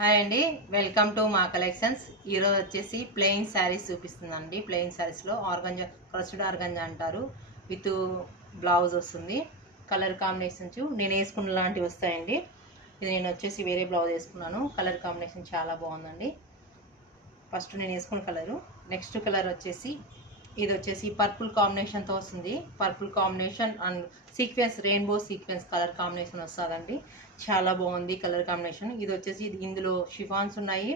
Hi అండి, welcome to మా collections. ఈరోజు వచ్చేసి ప్లెయిన్ శారీస్ చూపిస్తుందండి. ప్లెయిన్ శారీస్లో ఆర్గంజా, క్రస్డ్ ఆర్గంజా అంటారు, విత్ బ్లౌజ్ వస్తుంది. కలర్ కాంబినేషన్స్ నేను వేసుకున్న లాంటివి వస్తాయండి. ఇది నేను వచ్చేసి వేరే బ్లౌజ్ వేసుకున్నాను. కలర్ కాంబినేషన్ చాలా బాగుందండి. ఫస్ట్ నేను వేసుకున్న కలరు, నెక్స్ట్ కలర్ వచ్చేసి ఇది వచ్చేసి పర్పుల్ కాంబినేషన్తో వస్తుంది. Purple combination and sequence, rainbow sequence colour combination వస్తుందండి. చాలా బాగుంది కలర్ కాంబినేషన్. ఇది వచ్చేసి ఇందులో షిఫాన్స్ ఉన్నాయి,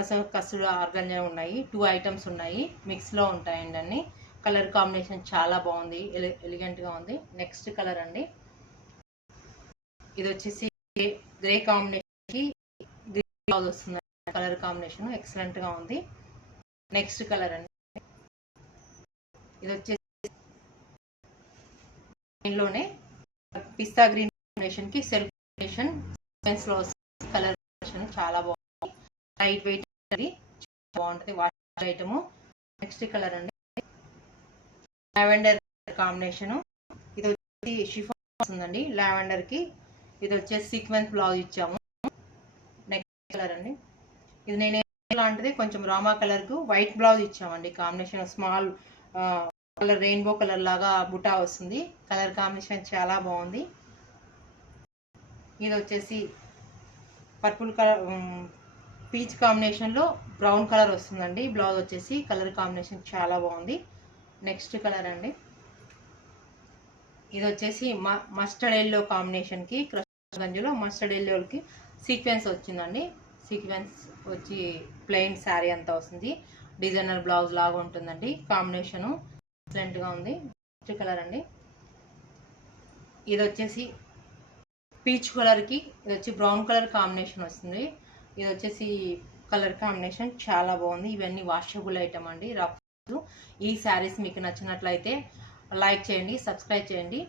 అసలు కస్టర్డ్ ఆర్గంజా ఉన్నాయి. 2 ఐటమ్స్ ఉన్నాయి, మిక్స్లో ఉంటాయండి అన్ని. కలర్ కాంబినేషన్ చాలా బాగుంది, ఎలిగెంట్గా ఉంది. నెక్స్ట్ కలర్ అండి, ఇది వచ్చేసి గ్రే కాంబినేషన్కి గ్రీన్ బ్లౌజ్ వస్తుంది. కలర్ కాంబినేషన్ ఎక్సలెంట్గా ఉంది. నెక్స్ట్ కలర్ అండి, ఇది వచ్చేసి దీనిలోనే పిస్తా గ్రీన్ కాంబినేషన్ కి సెల్ఫ్ కాంబినేషన్ లో కలర్ కాంబినేషన్ చాలా బాగుంది. లైట్ వెయిట్ అది బాగుంటుంది, వాష్ ఐటమ్. నెక్స్ట్ కలర్ అండి, లావెండర్ కాంబినేషన్. ఇది వచ్చేసి షిఫాన్ వస్తుందండి లావెండర్ కి. ఇది వచ్చేసి సీక్వెన్స్ బ్లౌజ్ ఇచ్చాము. నెక్స్ట్ కలర్ అండి, ఇది నేను లాంటిది కొంచెం రామా కలర్ కు వైట్ బ్లౌజ్ ఇచ్చామండి. Combination small colour rainbow colour లాగా బుటా వస్తుంది. కలర్ కాంబినేషన్ చాలా బాగుంది. ఇది వచ్చేసి పర్పుల్ కలర్, పీచ్ కాంబినేషన్లో బ్రౌన్ కలర్ వస్తుందండి. బ్లౌజ్ వచ్చేసి కలర్ కాంబినేషన్ చాలా బాగుంది. నెక్స్ట్ కలర్ అండి, ఇది వచ్చేసి మస్టర్డ్ ఎల్లో కాంబినేషన్కి క్రష్ గంజులో మస్టర్డ్ ఎల్లోకి సీక్వెన్స్ వచ్చిందండి. సీక్వెన్స్ వచ్చి ప్లెయిన్ శారీ అంతా వస్తుంది. డిజైనర్ బ్లౌజ్ లాగా ఉంటుందండి. కాంబినేషను ఎక్సలెంట్గా ఉంది. నెక్స్ట్ కలర్ అండి, ఇది వచ్చేసి పీచ్ కలర్కి ఇది వచ్చి బ్రౌన్ కలర్ కాంబినేషన్ వస్తుంది. ఇది వచ్చేసి కలర్ కాంబినేషన్ చాలా బాగుంది. ఇవన్నీ వాషబుల్ ఐటమ్ అండి, రఫ్. ఈ శారీస్ మీకు నచ్చినట్లయితే లైక్ చేయండి, సబ్స్క్రైబ్ చేయండి.